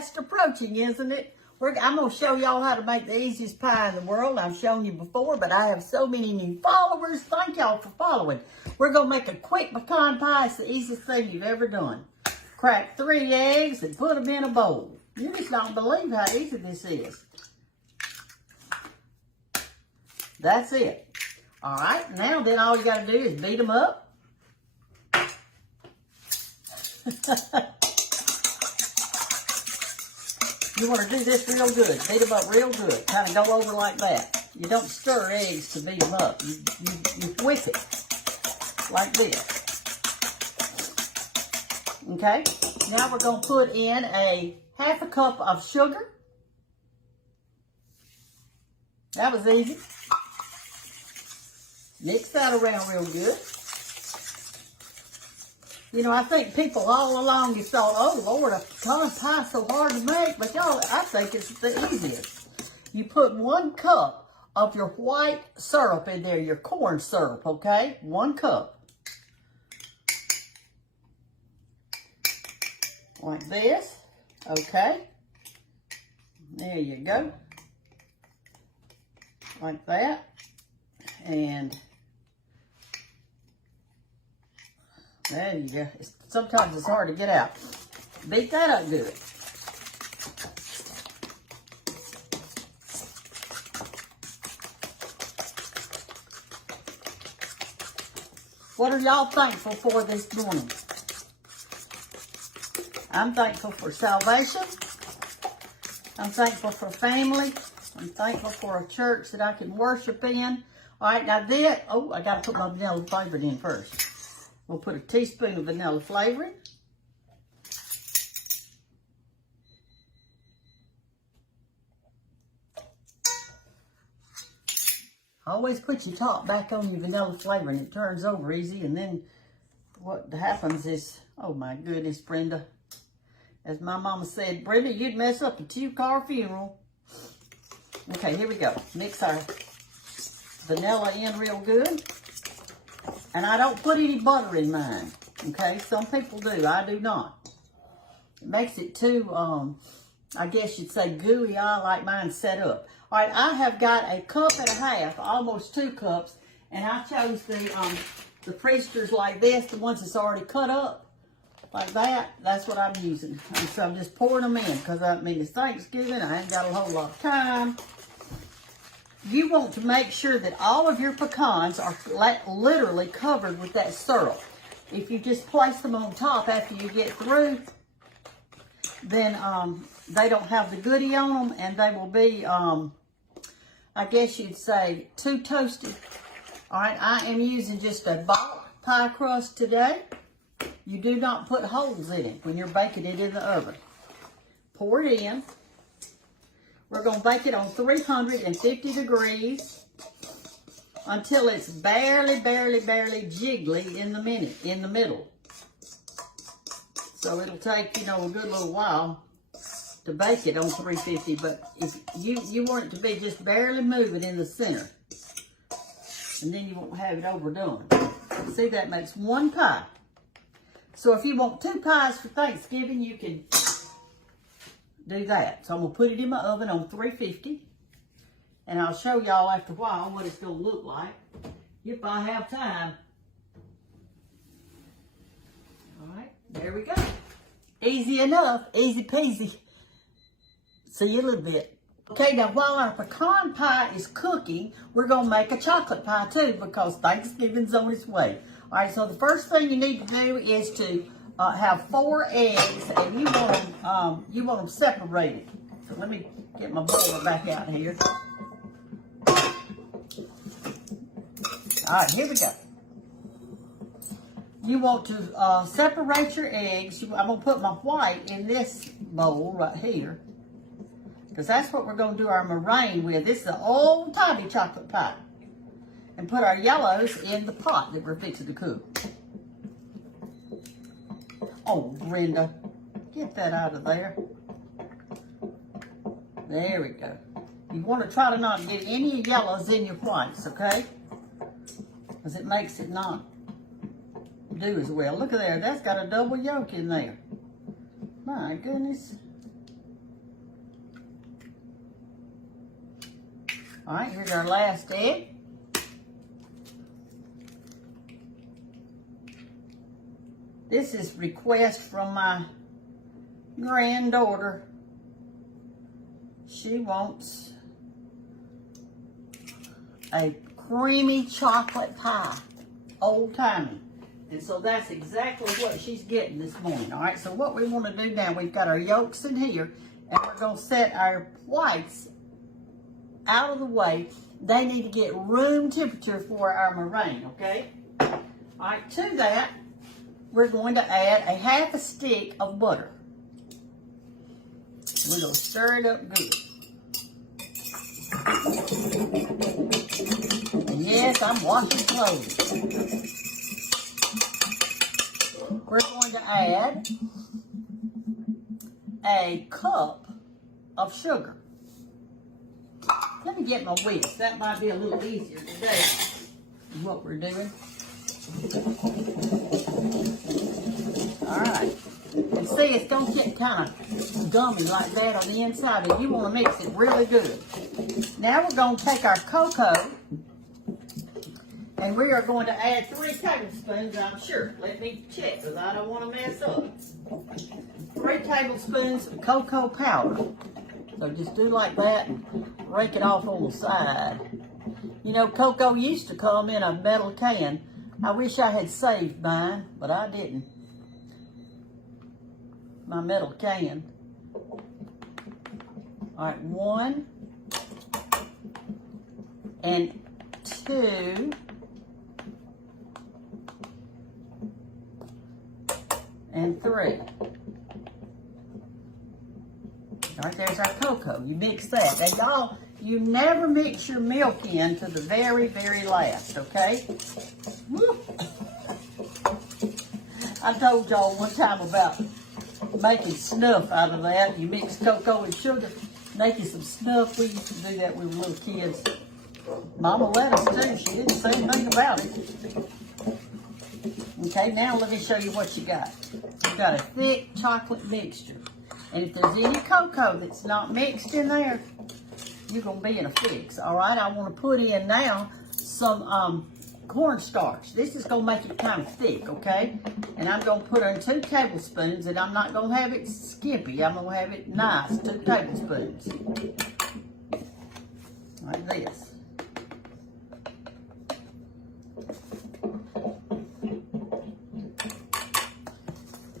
fast approaching, isn't it? I'm going to show y'all how to make the easiest pie in the world. I've shown you before, but I have so many new followers. Thank y'all for following. We're going to make a quick pecan pie. It's the easiest thing you've ever done. Crack 3 eggs and put them in a bowl. You just don't believe how easy this is. That's it. All right, now then all you got to do is beat them up. You want to do this real good. Beat them up real good. Kind of go over like that. You don't stir eggs to beat them up. You whip it like this. Okay? Now we're going to put in a half a cup of sugar. That was easy. Mix that around real good. You know, I think people all along you thought, oh Lord, a pecan pie is so hard to make, but y'all, I think it's the easiest. You put 1 cup of your white syrup in there, your corn syrup, okay? 1 cup. Like this, okay? There you go. Like that. And there you go. Sometimes it's hard to get out. Beat that up good. What are y'all thankful for this morning? I'm thankful for salvation. I'm thankful for family. I'm thankful for a church that I can worship in. All right, now this, oh, I got to put my vanilla flavoring in first. We'll put a teaspoon of vanilla flavoring. Always put your top back on your vanilla flavoring. It turns over easy, and then what happens is, oh my goodness, Brenda. As my mama said, Brenda, you'd mess up a 2-car funeral. Okay, here we go. Mix our vanilla in real good. And I don't put any butter in mine, okay? Some people do. I do not. It makes it too, I guess you'd say gooey. I like mine set up. All right, I have got 1.5 cups, almost 2 cups, and I chose the Priesters like this, the ones that's already cut up like that. That's what I'm using. And so I'm just pouring them in because, I mean, it's Thanksgiving. I ain't got a whole lot of time. You want to make sure that all of your pecans are literally covered with that syrup. If you just place them on top after you get through, then they don't have the goodie on them, and they will be, I guess you'd say, too toasty. All right, I am using just a bulk pie crust today. You do not put holes in it when you're baking it in the oven. Pour it in. We're going to bake it on 350 degrees until it's barely jiggly in the middle. So it'll take, you know, a good little while to bake it on 350, but if you want it to be just barely moving in the center. And then you won't have it overdone. See, that makes 1 pie. So if you want 2 pies for Thanksgiving, you can do that. So I'm going to put it in my oven on 350. And I'll show y'all after a while what it's going to look like if I have time. All right, there we go. Easy enough, easy peasy. See you in a little bit. Okay, now while our pecan pie is cooking, we're going to make a chocolate pie too because Thanksgiving's on its way. All right, so the first thing you need to do is to have 4 eggs, and you want them separated. So let me get my boiler back out here. All right, here we go. You want to separate your eggs. I'm going to put my white in this bowl right here, because that's what we're going to do our meringue with. This is an old-timey chocolate pie. And put our yellows in the pot that we're fixing to cook. Oh, Brenda, get that out of there. There we go. You want to try to not get any yellows in your whites, okay? Because it makes it not do as well. Look at there. That's got a double yolk in there. My goodness. All right, here's our last egg. This is request from my granddaughter. She wants a creamy chocolate pie, old timey. And so that's exactly what she's getting this morning. All right, so what we want to do now, we've got our yolks in here, and we're going to set our whites out of the way. They need to get room temperature for our meringue, okay? All right, to that, we're going to add a half a stick of butter. We're going to stir it up good. And yes, I'm washing clothes. We're going to add a cup of sugar. Let me get my whisk. That might be a little easier today than what we're doing. All right. And see, it's going to get kind of gummy like that on the inside, and you want to mix it really good. Now we're going to take our cocoa, and we are going to add 3 tablespoons, I'm sure. Let me check, because I don't want to mess up. 3 tablespoons of cocoa powder. So just do like that and rake it off on the side. You know, cocoa used to come in a metal can. I wish I had saved mine, but I didn't. My metal can. All right, 1 and 2 and 3. All right, there's our cocoa. You mix that. And y'all, you never mix your milk in to the very, very last, okay? Woo. I told y'all one time about making snuff out of that. You mix cocoa and sugar, making some snuff. We used to do that when we were little kids. Mama let us too. She didn't say anything about it. Okay, now let me show you what you got. You got a thick chocolate mixture. And if there's any cocoa that's not mixed in there, you're going to be in a fix. All right, I want to put in now some cornstarch. This is going to make it kind of thick, okay? And I'm going to put in 2 tablespoons, and I'm not going to have it skimpy. I'm going to have it nice, 2 tablespoons. Like this.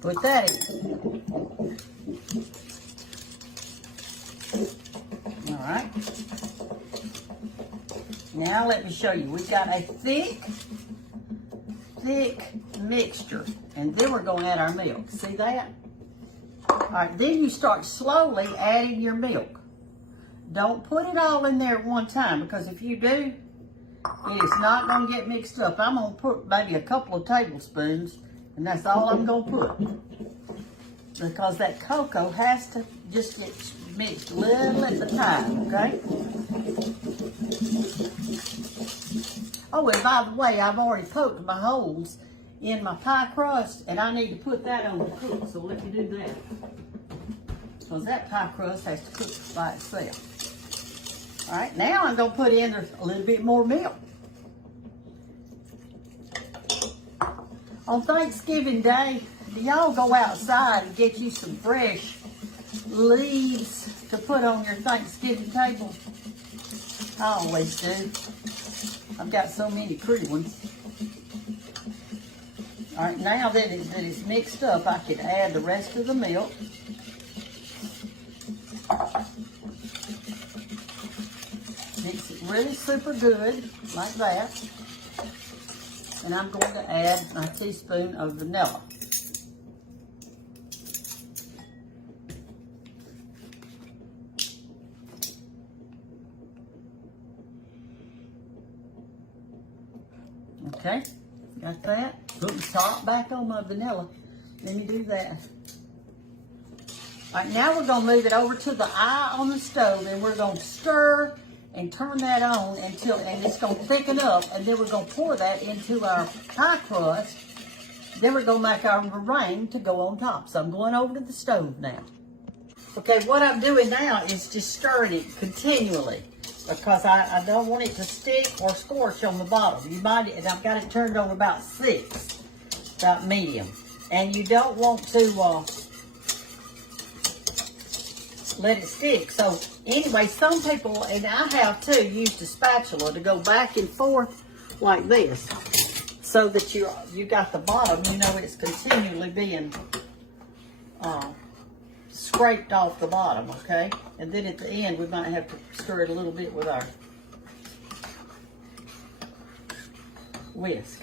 Put that in. All right. Now let me show you. We've got a thick mixture. And then we're going to add our milk. See that? All right, then you start slowly adding your milk. Don't put it all in there at one time, because if you do, it is not going to get mixed up. I'm going to put maybe a couple of tablespoons, and that's all I'm going to put. Because that cocoa has to just get mixed a little at the time, okay? Oh, and by the way, I've already poked my holes in my pie crust, and I need to put that on the cook, so let me do that. Because that pie crust has to cook by itself. All right, now I'm going to put in a little bit more milk. On Thanksgiving Day, do y'all go outside and get you some fresh leaves to put on your Thanksgiving table? I always do. I've got so many pretty ones. All right, now that it's mixed up, I can add the rest of the milk. Mix it really super good, like that. And I'm going to add my teaspoon of vanilla. Okay, got that? Put the top back on my vanilla. Let me do that. All right, now we're going to move it over to the eye on the stove, and we're going to stir and turn that on until, and it's going to thicken up, and then we're going to pour that into our pie crust. Then we're going to make our meringue to go on top. So I'm going over to the stove now. Okay, what I'm doing now is just stirring it continually. because I don't want it to stick or scorch on the bottom. You might, and I've got it turned on about 6, about medium. And you don't want to let it stick. So anyway, some people, and I have too, used a spatula to go back and forth like this, so that you got the bottom, you know, it's continually being scraped off the bottom, okay? And then at the end, we might have to stir it a little bit with our whisk.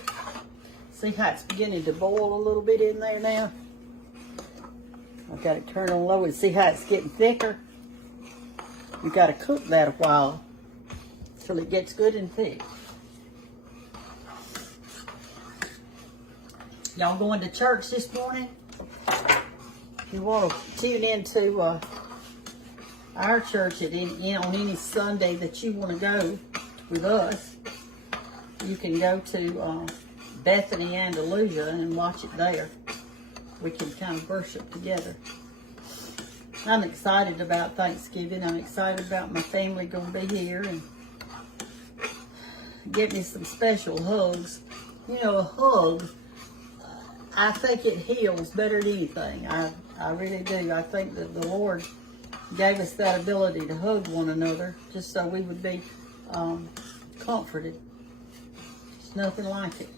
See how it's beginning to boil a little bit in there now? I've got it turned on low, and see how it's getting thicker? You got to cook that a while till it gets good and thick. Y'all going to church this morning? If you want to tune into our church on any Sunday that you want to go with us, you can go to Bethany, Andalusia, and watch it there. We can kind of worship together. I'm excited about Thanksgiving. I'm excited about my family going to be here and get me some special hugs. You know, a hug, I think it heals better than anything. I really do. I think that the Lord gave us that ability to hug one another just so we would be comforted. There's nothing like it.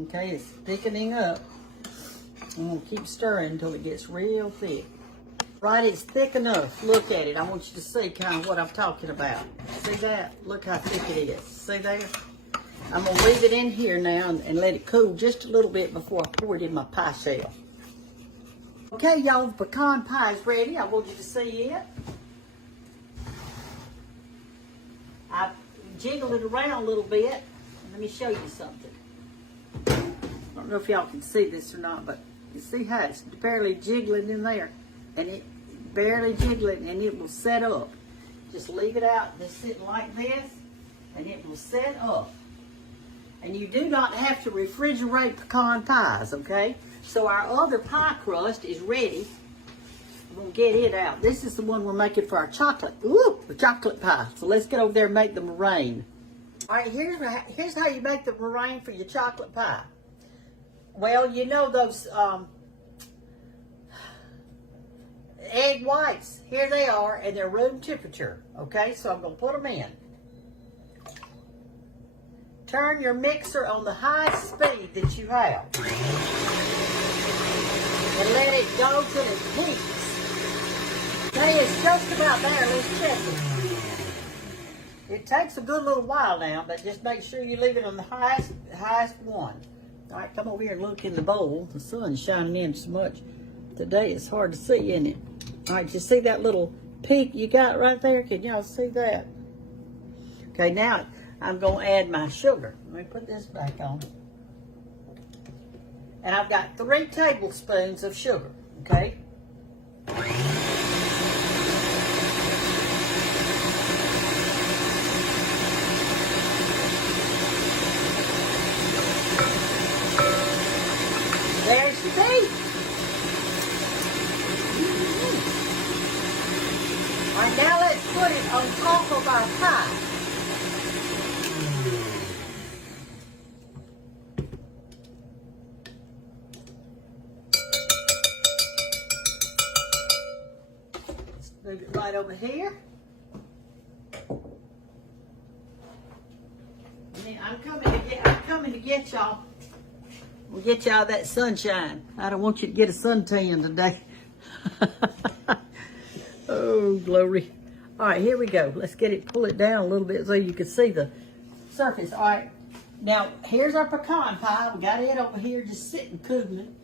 Okay, it's thickening up. I'm going to keep stirring until it gets real thick. Right, it's thick enough. Look at it. I want you to see kind of what I'm talking about. See that? Look how thick it is. See there? I'm going to leave it in here now and let it cool just a little bit before I pour it in my pie shell. Okay, y'all, the pecan pie is ready. I want you to see it. I jiggled it around a little bit. Let me show you something. I don't know if y'all can see this or not, but you see how it's barely jiggling in there, and it barely jiggling, and it will set up. Just leave it out, just sitting like this, and it will set up. And you do not have to refrigerate pecan pies, okay? So our other pie crust is ready. I'm gonna get it out. This is the one we're making for our chocolate. Ooh, the chocolate pie. So let's get over there and make the meringue. All right, here's how you make the meringue for your chocolate pie. Well, you know those egg whites. Here they are, and they're room temperature. Okay, so I'm going to put them in. Turn your mixer on the highest speed that you have. And let it go till it peaks. Okay, it's just about there. Let's check it. It takes a good little while now, but just make sure you leave it on the highest one. All right, come over here and look in the bowl. The sun's shining in so much today, it's hard to see in it. All right, you see that little peak you got right there? Can y'all see that? Okay, now I'm going to add my sugar. Let me put this back on. And I've got 3 tablespoons of sugar, okay? There's the tea. All right, now let's put it on top of our pie. Let's move it right over here. And then I'm coming to get y'all. We'll get y'all that sunshine. I don't want you to get a suntan today. Oh, glory. All right, here we go. Let's pull it down a little bit so you can see the surface. All right, now here's our pecan pie. We got it over here just sitting cooling.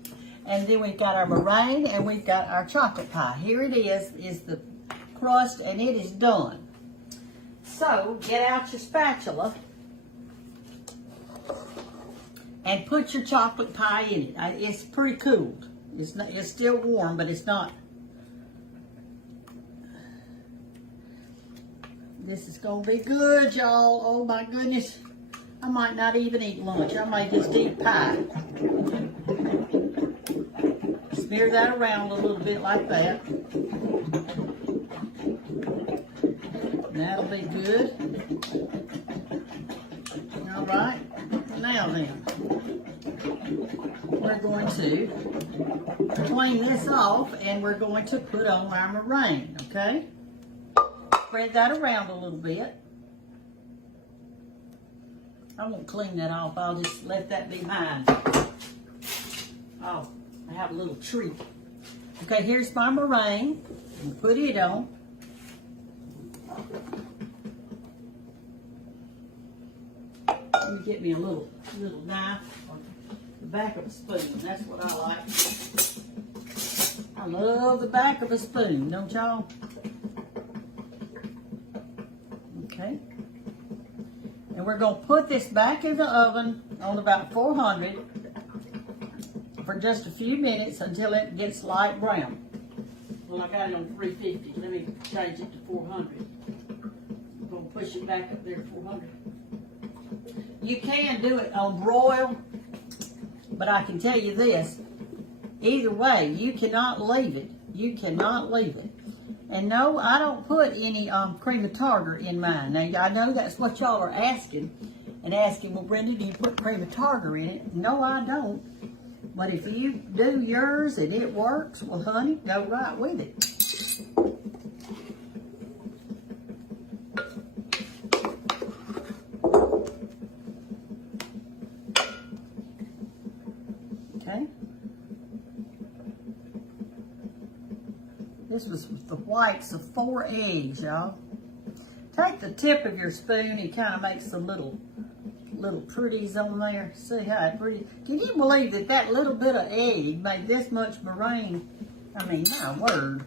And then we've got our meringue and we've got our chocolate pie. Here it is the crust, and it is done. So get out your spatula and put your chocolate pie in it. It's pretty cooled. It's still warm, but it's not. This is gonna be good, y'all. Oh my goodness. I might not even eat lunch. I might just eat pie. Smear that around a little bit like that. That'll be good. All right. Now then, we're going to clean this off and we're going to put on our meringue, okay? Spread that around a little bit. I won't clean that off. I'll just let that be mine. Oh, I have a little treat. Okay, here's my meringue. Put it on. Let me get me a little knife or the back of a spoon. That's what I like. I love the back of a spoon, don't y'all? Okay. And we're going to put this back in the oven on about 400 for just a few minutes until it gets light brown. Well, I got it on 350. Let me change it to 400. I'm going to push it back up there to 400. You can do it on broil, but I can tell you this. Either way, you cannot leave it. You cannot leave it. And no, I don't put any cream of tartar in mine. Now, I know that's what y'all are asking. And asking, well, Brenda, do you put cream of tartar in it? No, I don't. But if you do yours and it works, well, honey, go right with it. Okay. This was the whites of 4 eggs, y'all. Take the tip of your spoon and kind of make some little pretties on there. See how it pretty. Can you believe that that little bit of egg made this much meringue? I mean, my word.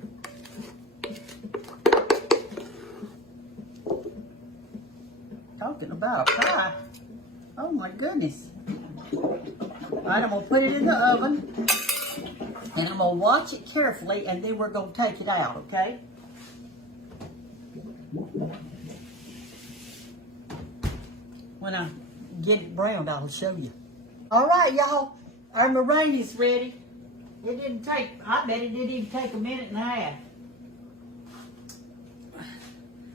Talking about a pie. Oh my goodness. All right, I'm gonna put it in the oven. And I'm going to watch it carefully, and then we're going to take it out, okay? When I get it browned, I'll show you. All right, y'all. Our meringue is ready. It didn't take, I bet it didn't even take a minute and a half.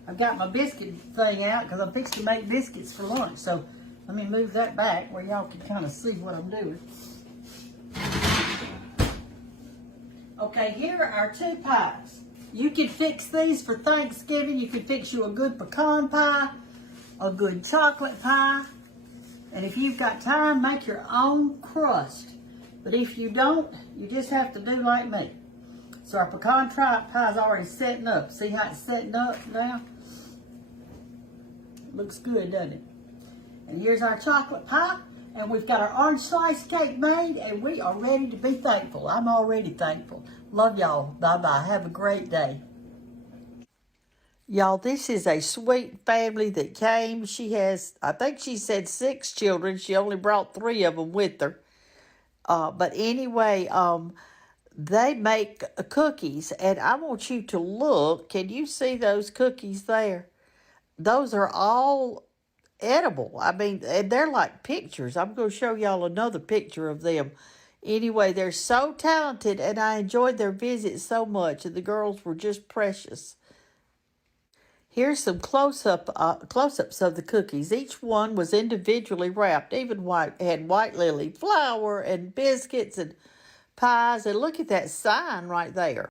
I've got my biscuit thing out because I'm fixing to make biscuits for lunch. So let me move that back where y'all can kind of see what I'm doing. Okay, here are our 2 pies. You can fix these for Thanksgiving. You can fix you a good pecan pie, a good chocolate pie. And if you've got time, make your own crust. But if you don't, you just have to do like me. So our pecan pie is already setting up. See how it's setting up now? Looks good, doesn't it? And here's our chocolate pie. And we've got our orange slice cake made, and we are ready to be thankful. I'm already thankful. Love y'all. Bye-bye. Have a great day. Y'all, this is a sweet family that came. She has, I think she said 6 children. She only brought 3 of them with her. But anyway, they make cookies, and I want you to look. Can you see those cookies there? Those are all edible. I mean, they're like pictures. I'm going to show y'all another picture of them. Anyway, they're so talented, and I enjoyed their visit so much, and the girls were just precious. Here's some close-ups of the cookies. Each one was individually wrapped. Even had white lily flour and biscuits and pies. And look at that sign right there.